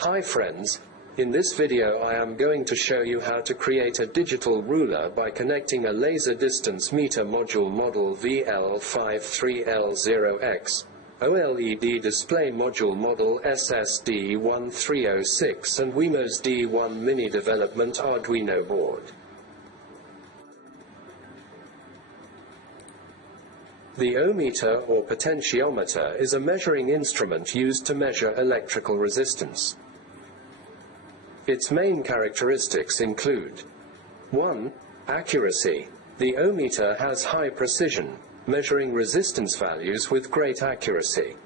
Hi friends, in this video I am going to show you how to create a digital ruler by connecting a laser distance meter module model VL53L0X OLED display module model SSD1306 and Wemos D1 Mini development Arduino board. The ohmmeter or potentiometer is a measuring instrument used to measure electrical resistance. Its main characteristics include 1. Accuracy. The ohmmeter has high precision, measuring resistance values with great accuracy.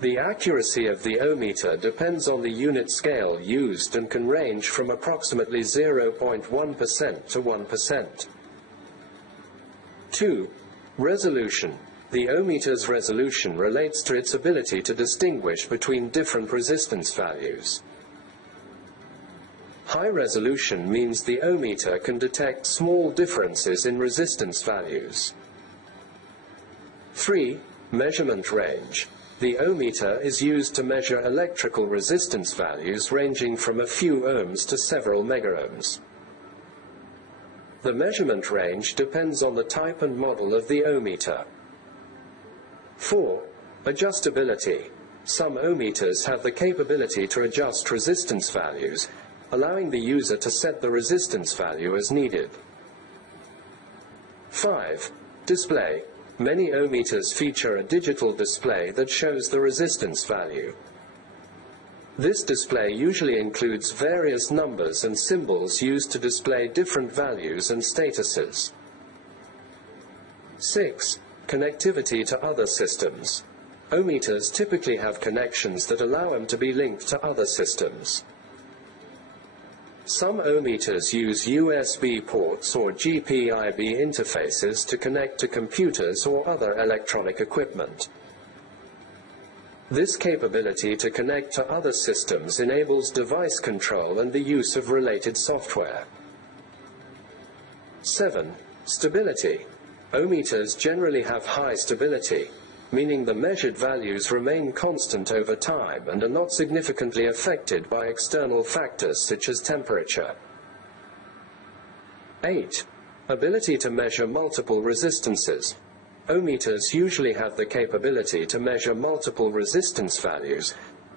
The accuracy of the ohmmeter depends on the unit scale used and can range from approximately 0.1% to 1%. 2. Resolution. The ohmmeter's resolution relates to its ability to distinguish between different resistance values. High resolution means the ohmmeter can detect small differences in resistance values. 3. Measurement range. The ohmmeter is used to measure electrical resistance values ranging from a few ohms to several megaohms. The measurement range depends on the type and model of the ohmmeter. 4. Adjustability. Some ohmmeters have the capability to adjust resistance values, allowing the user to set the resistance value as needed. 5. Display. Many ohmmeters feature a digital display that shows the resistance value. This display usually includes various numbers and symbols used to display different values and statuses. 6. Connectivity to other systems. Ohmmeters typically have connections that allow them to be linked to other systems. Some ohmmeters use USB ports or GPIB interfaces to connect to computers or other electronic equipment. This capability to connect to other systems enables device control and the use of related software. 7. Stability. Ohmmeters generally have high stability, meaning the measured values remain constant over time and are not significantly affected by external factors such as temperature. 8. Ability to measure multiple resistances. Ohmmeters usually have the capability to measure multiple resistance values,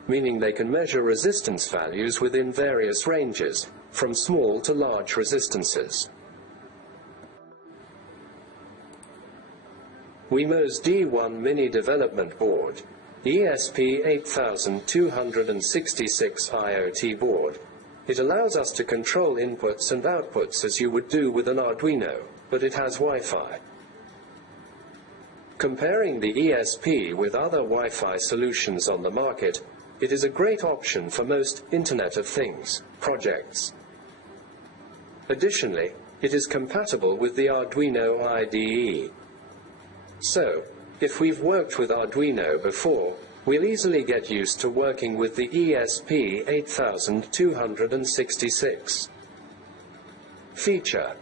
meaning they can measure resistance values within various ranges, from small to large resistances. Wemos D1 Mini development board, ESP8266 IoT board. It allows us to control inputs and outputs as you would do with an Arduino, but it has Wi-Fi. Comparing the ESP with other Wi-Fi solutions on the market, it is a great option for most Internet of Things projects. Additionally, it is compatible with the Arduino IDE. So, if we've worked with Arduino before, we'll easily get used to working with the ESP8266. Feature: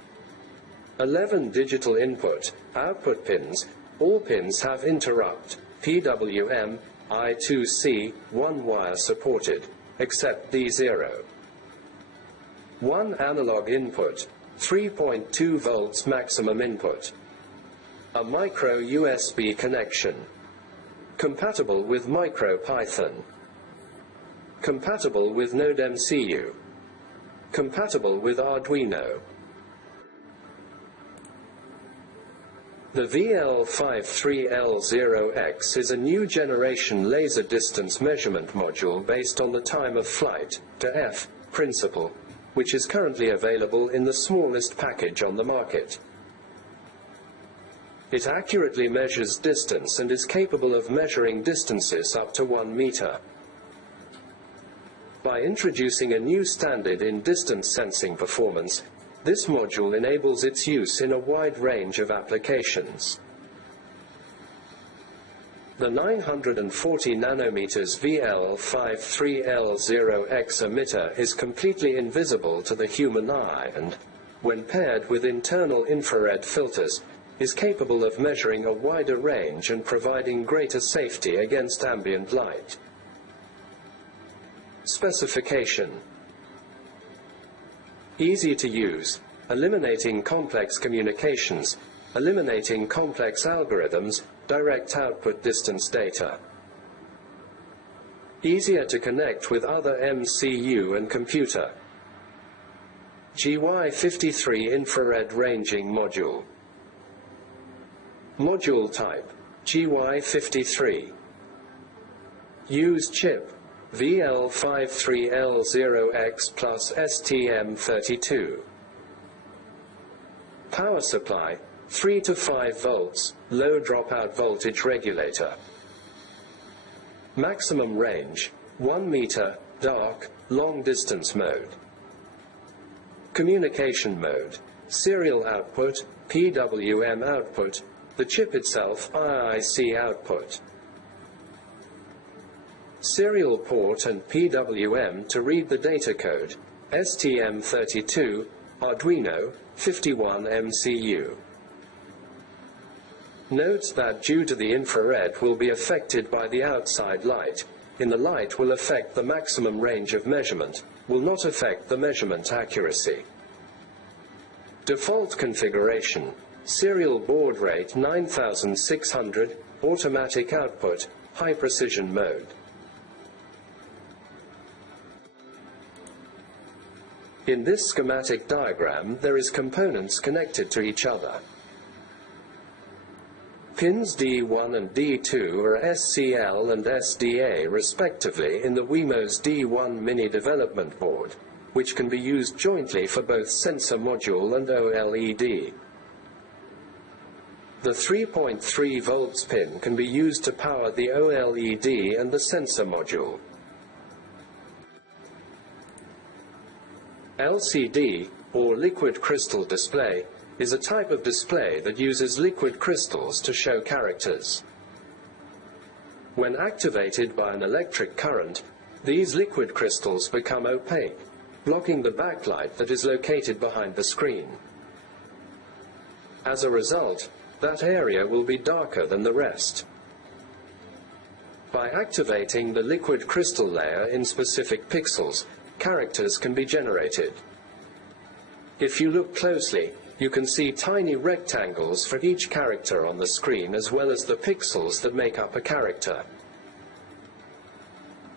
11 digital input/output pins. All pins have interrupt, PWM, I2C, 1 wire supported, except D0. 1 analog input, 3.2 volts maximum input. A micro USB connection. Compatible with MicroPython. Compatible with NodeMCU. Compatible with Arduino. The VL53L0X is a new generation laser distance measurement module based on the time of flight, (TF) principle, which is currently available in the smallest package on the market. It accurately measures distance and is capable of measuring distances up to 1 meter. By introducing a new standard in distance sensing performance, this module enables its use in a wide range of applications. The 940 nanometers VL53L0X emitter is completely invisible to the human eye and, when paired with internal infrared filters, is capable of measuring a wider range and providing greater safety against ambient light. Specification. Easy to use, eliminating complex communications, eliminating complex algorithms, direct output distance data. Easier to connect with other MCU and computer. GY-53 infrared ranging module. Module type, GY-53. Use chip, VL53L0X plus STM32. Power supply, 3 to 5 volts, low dropout voltage regulator. Maximum range, 1 meter, dark, long distance mode. Communication mode, serial output, PWM output, the chip itself IIC output. Serial port and PWM to read the data code, STM32, Arduino, 51 MCU. Note that due to the infrared will be affected by the outside light, in the light will affect the maximum range of measurement, will not affect the measurement accuracy. Default configuration, serial baud rate 9600, automatic output, high precision mode. In this schematic diagram, there is components connected to each other. Pins D1 and D2 are SCL and SDA respectively in the Wemos D1 Mini development board, which can be used jointly for both sensor module and OLED. The 3.3 volts pin can be used to power the OLED and the sensor module. LCD, or liquid crystal display, is a type of display that uses liquid crystals to show characters. When activated by an electric current, these liquid crystals become opaque, blocking the backlight that is located behind the screen. As a result, that area will be darker than the rest. By activating the liquid crystal layer in specific pixels, characters can be generated. If you look closely, you can see tiny rectangles for each character on the screen as well as the pixels that make up a character.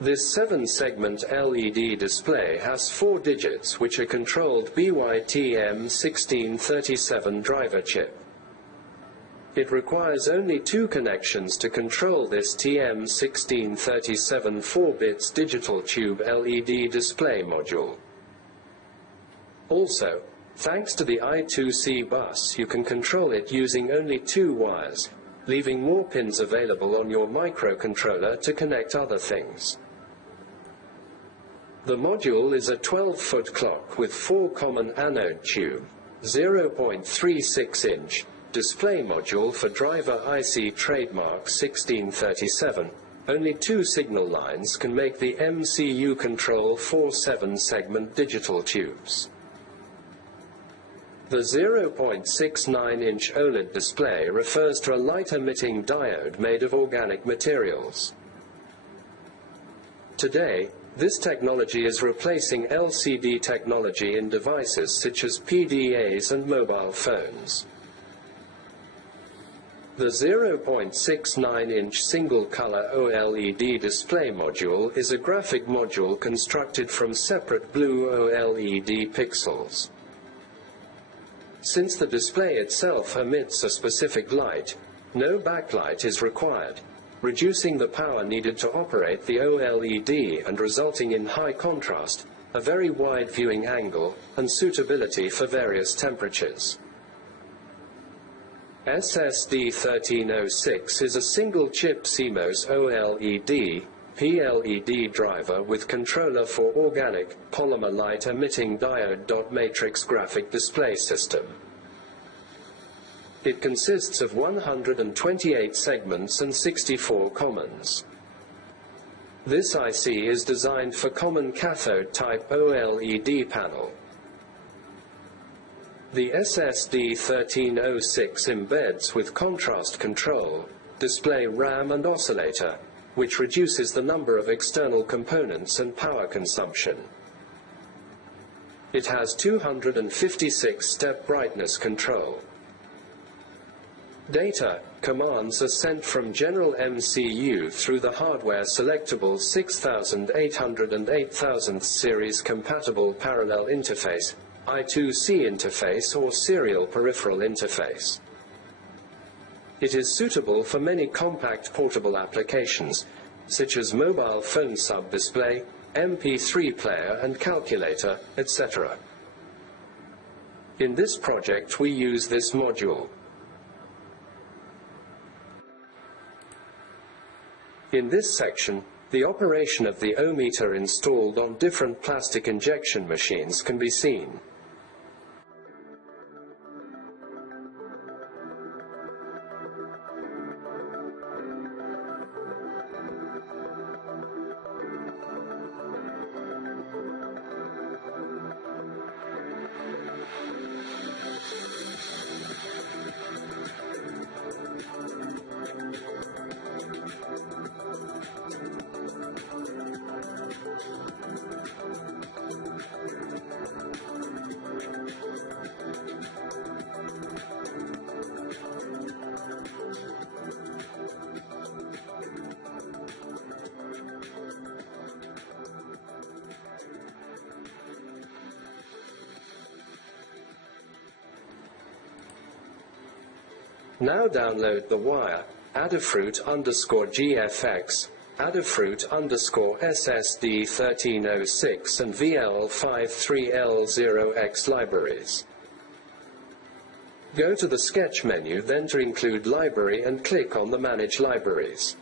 This 7-segment LED display has 4 digits which are controlled BYTM1637 driver chip. It requires only 2 connections to control this TM1637 4 bits digital tube LED display module. Also, thanks to the I2C bus, you can control it using only 2 wires, leaving more pins available on your microcontroller to connect other things. The module is a 12-foot clock with 4 common anode tube, 0.36-inch, display module for driver IC trademark 1637. Only 2 signal lines can make the MCU control 4 7-segment digital tubes. The 0.69-inch OLED display refers to a light-emitting diode made of organic materials. Today, this technology is replacing LCD technology in devices such as PDAs and mobile phones. The 0.69-inch single-color OLED display module is a graphic module constructed from separate blue OLED pixels. Since the display itself emits a specific light, no backlight is required, reducing the power needed to operate the OLED and resulting in high contrast, a very wide viewing angle, and suitability for various temperatures. SSD1306 is a single-chip CMOS OLED, PLED driver with controller for organic, polymer light-emitting diode dot matrix graphic display system. It consists of 128 segments and 64 commons. This IC is designed for common cathode-type OLED panel. The SSD1306 embeds with contrast control, display RAM and oscillator, which reduces the number of external components and power consumption. It has 256-step brightness control. Data commands are sent from General MCU through the hardware selectable 6800 and 8000 series compatible parallel interface, I2C interface or serial peripheral interface. It is suitable for many compact portable applications, such as mobile phone sub-display, MP3 player and calculator, etc. In this project we use this module. In this section, the operation of the ohmmeter installed on different plastic injection machines can be seen. Now download the wire, Adafruit_GFX, Adafruit_SSD1306 and VL53L0X libraries. Go to the Sketch menu, then to Include Library and click on the Manage Libraries.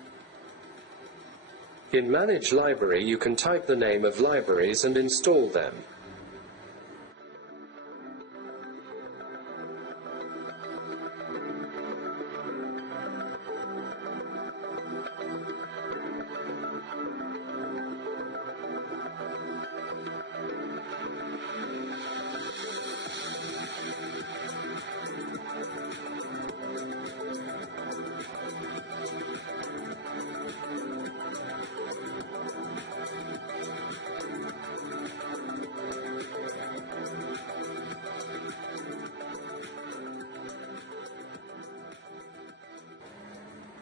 In Manage Library you can type the name of libraries and install them.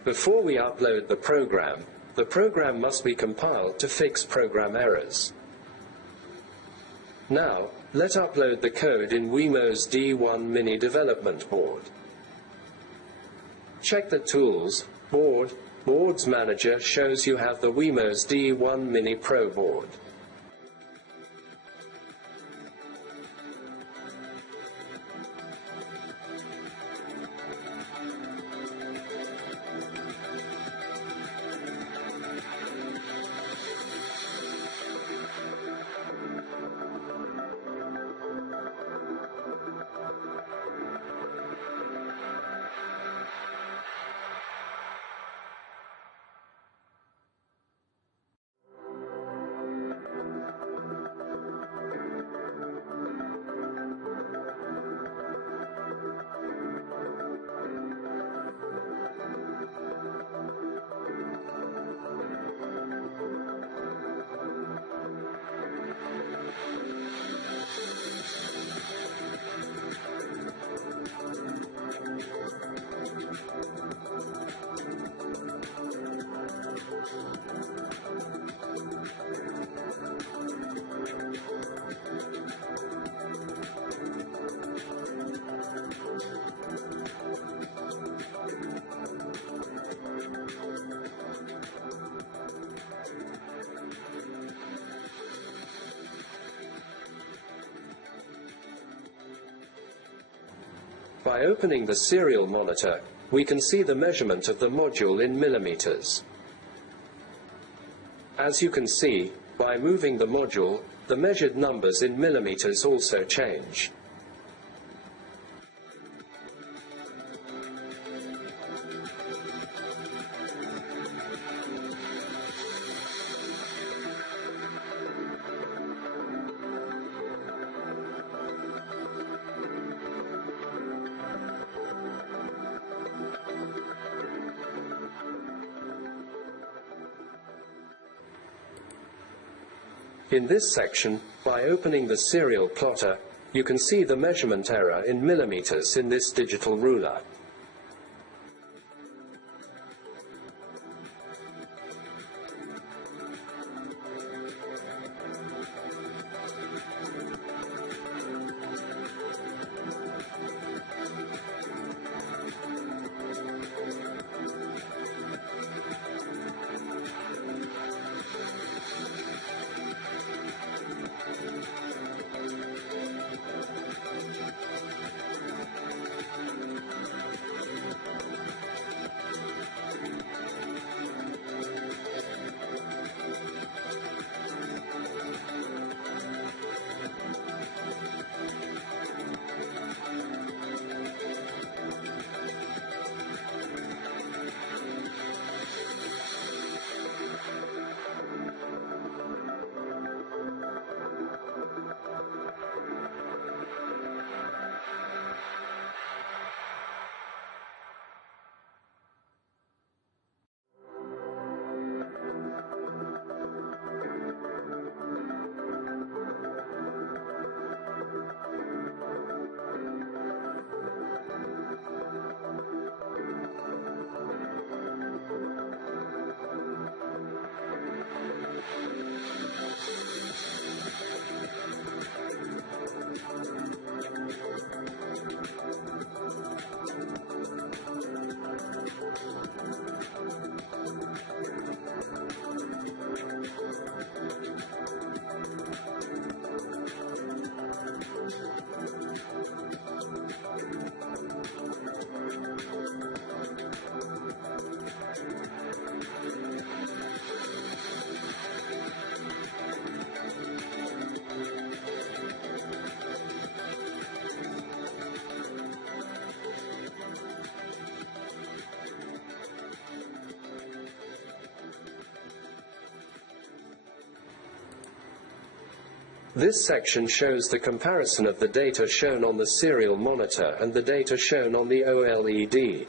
Before we upload the program must be compiled to fix program errors. Now, let's upload the code in Wemos D1 Mini development board. Check the Tools, Boards Manager shows you have the Wemos D1 Mini Pro board. By opening the serial monitor, we can see the measurement of the module in millimeters. As you can see, by moving the module, the measured numbers in millimeters also change. In this section, by opening the serial plotter, you can see the measurement error in millimeters in this digital ruler. This section shows the comparison of the data shown on the serial monitor and the data shown on the OLED.